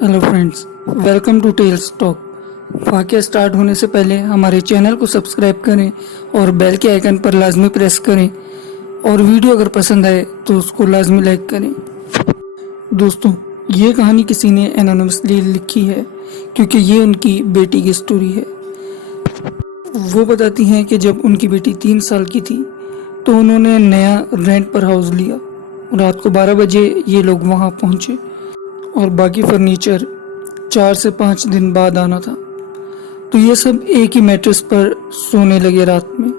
Hello friends, welcome to tales talk. वाक़या start होने से पहले हमारे चैनल को सब्सक्राइब करें और बेल के आइकन पर लाजमी प्रेस करें और वीडियो अगर पसंद आए तो उसको लाजमी लाइक करें। दोस्तों, ये कहानी किसी ने एनोनिमसली लिखी है क्योंकि ये उनकी बेटी की स्टोरी है। वो बताती हैं कि जब उनकी बेटी 3 साल की थी तो उन्होंने नया रेंट पर हाउस लिया। रात को 12 बजे ये लोग वहाँ पहुँचे और बाकी फर्नीचर 4 से 5 दिन बाद आना था। तो ये सब एक ही मैट्रेस पर सोने लगे रात में।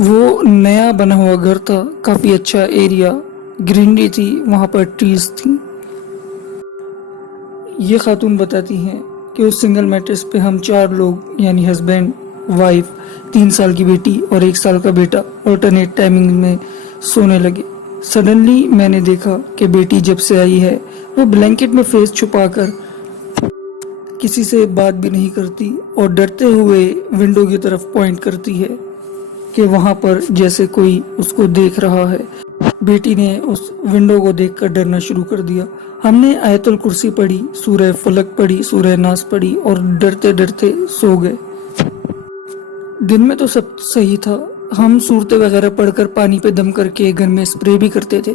वो नया बना हुआ घर था, काफ़ी अच्छा एरिया, ग्रीनरी थी, वहाँ पर ट्रीज थी। ये खातून बताती हैं कि उस सिंगल मैट्रेस पे हम 4 लोग यानी हस्बैंड, वाइफ, 3 साल की बेटी और 1 साल का बेटा ऑल्टरनेट टाइमिंग में सोने लगे। सडनली मैंने देखा कि बेटी जब से आई है वो ब्लैंकेट में फेस छुपाकर किसी से बात भी नहीं करती और डरते हुए विंडो की तरफ पॉइंट करती है कि वहां पर जैसे कोई उसको देख रहा है। बेटी ने उस विंडो को देखकर डरना शुरू कर दिया। हमने आयतुल कुर्सी पढ़ी, सूरह फलक पढ़ी, सूरह नास पढ़ी और डरते डरते सो गए। दिन में तो सब सही था, हम सूरतें वगैरह पढ़कर पानी पे दम करके घर में स्प्रे भी करते थे।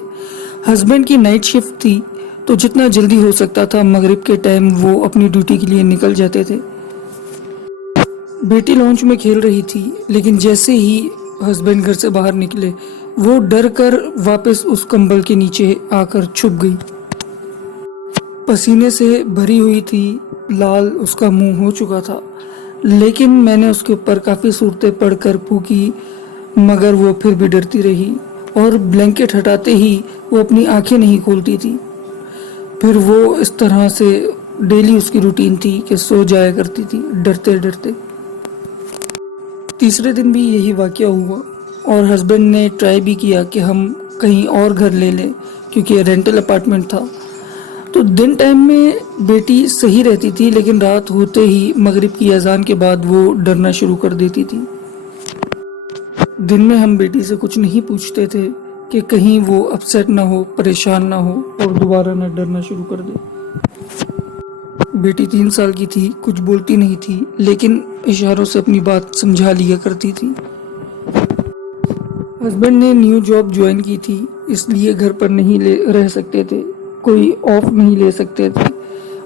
हस्बैंड की नाइट शिफ्ट थी तो जितना जल्दी हो सकता था मगरिब के टाइम वो अपनी ड्यूटी के लिए निकल जाते थे। बेटी लॉन्च में खेल रही थी, लेकिन जैसे ही हस्बैंड घर से बाहर निकले वो डर कर वापस उस कंबल के नीचे आकर छुप गई। पसीने से भरी हुई थी, लाल उसका मुंह हो चुका था, लेकिन मैंने उसके ऊपर काफ़ी सूरतें पढ़कर फूकी मगर वो फिर भी डरती रही और ब्लैंकेट हटाते ही वो अपनी आंखें नहीं खोलती थी। फिर वो इस तरह से डेली उसकी रूटीन थी कि सो जाया करती थी डरते डरते। तीसरे दिन भी यही वाकया हुआ और हस्बैंड ने ट्राई भी किया कि हम कहीं और घर ले लें क्योंकि रेंटल अपार्टमेंट था। तो दिन टाइम में बेटी सही रहती थी, लेकिन रात होते ही मगरिब की अजान के बाद वो डरना शुरू कर देती थी। दिन में हम बेटी से कुछ नहीं पूछते थे कि कहीं वो अपसेट ना हो, परेशान ना हो और दोबारा न डरना शुरू कर दे। बेटी 3 साल की थी, कुछ बोलती नहीं थी, लेकिन इशारों से अपनी बात समझा लिया करती थी। हस्बैंड ने न्यू जॉब ज्वाइन की थी, इसलिए घर पर नहीं रह सकते थे, कोई ऑफ नहीं ले सकते थे।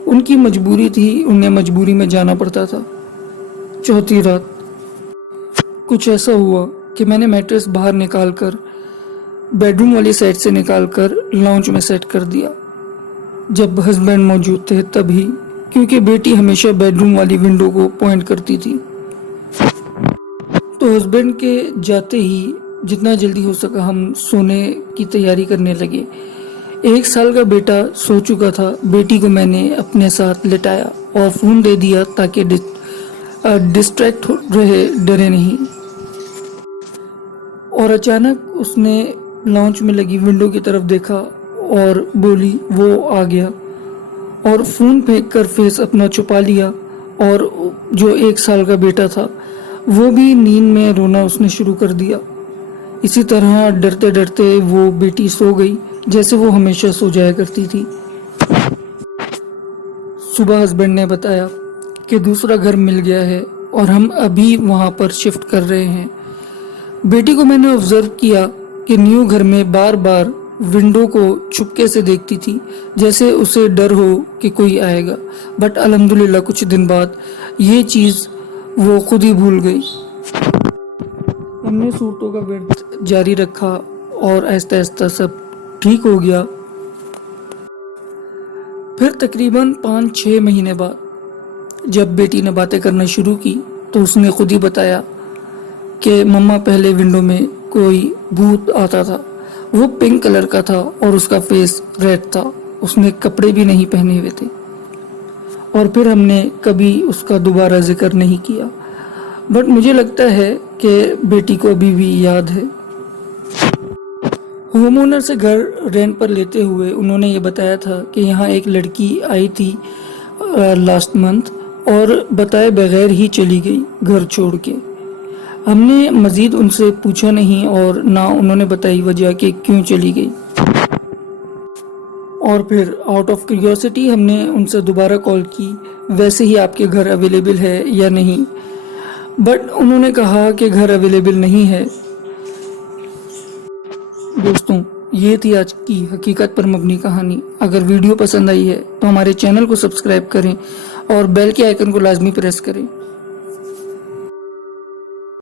उनकी मजबूरी थी, उन्हें मजबूरी में जाना पड़ता था। चौथी रात कुछ ऐसा हुआ कि मैंने मैट्रेस बाहर निकालकर बेडरूम वाली साइड से निकालकर लॉन्च में सेट कर दिया जब हस्बैंड मौजूद थे तभी, क्योंकि बेटी हमेशा बेडरूम वाली विंडो को पॉइंट करती थी। तो हस्बैंड के जाते ही जितना जल्दी हो सका हम सोने की तैयारी करने लगे। 1 साल का बेटा सो चुका था। बेटी को मैंने अपने साथ लिटाया और फ़ोन दे दिया ताकि डिस्ट्रैक्ट रहे, डरे नहीं। और अचानक उसने लॉन्च में लगी विंडो की तरफ देखा और बोली वो आ गया और फ़ोन फेंक कर फेस अपना छुपा लिया। और जो 1 साल का बेटा था वो भी नींद में रोना उसने शुरू कर दिया। इसी तरह डरते डरते वो बेटी सो गई जैसे वो हमेशा सो जाया करती थी। सुबह हस्बैंड ने बताया कि दूसरा घर मिल गया है और हम अभी वहाँ पर शिफ्ट कर रहे हैं। बेटी को मैंने ऑब्जर्व किया कि न्यू घर में बार बार विंडो को छुपके से देखती थी जैसे उसे डर हो कि कोई आएगा। बट अल्हम्दुलिल्लाह कुछ दिन बाद ये चीज़ वो खुद ही भूल गई। हमने सूरतों का वर्द जारी रखा और आहिस्ता आहिस्ता सब ठीक हो गया। फिर तकरीबन 5-6 महीने बाद जब बेटी ने बातें करना शुरू की तो उसने खुद ही बताया कि मम्मा पहले विंडो में कोई भूत आता था, वो पिंक कलर का था और उसका फेस रेड था, उसने कपड़े भी नहीं पहने हुए थे। और फिर हमने कभी उसका दोबारा जिक्र नहीं किया, बट मुझे लगता है कि बेटी को अभी भी याद है। होम ओनर से घर रेंट पर लेते हुए उन्होंने ये बताया था कि यहाँ एक लड़की आई थी लास्ट मंथ और बताए बगैर ही चली गई घर छोड़ के। हमने मज़ीद उनसे पूछा नहीं और ना उन्होंने बताई वजह कि क्यों चली गई। اور پھر آؤٹ آف کیوریوسٹی ہم نے ان سے دوبارہ کال کی ویسے ہی آپ کے گھر اویلیبل ہے یا نہیں، بٹ انہوں نے کہا کہ گھر اویلیبل نہیں ہے۔ دوستوں، یہ تھی آج کی حقیقت پر مبنی کہانی۔ اگر ویڈیو پسند آئی ہے تو ہمارے چینل کو سبسکرائب کریں اور بیل کے آئیکن کو لازمی پریس کریں۔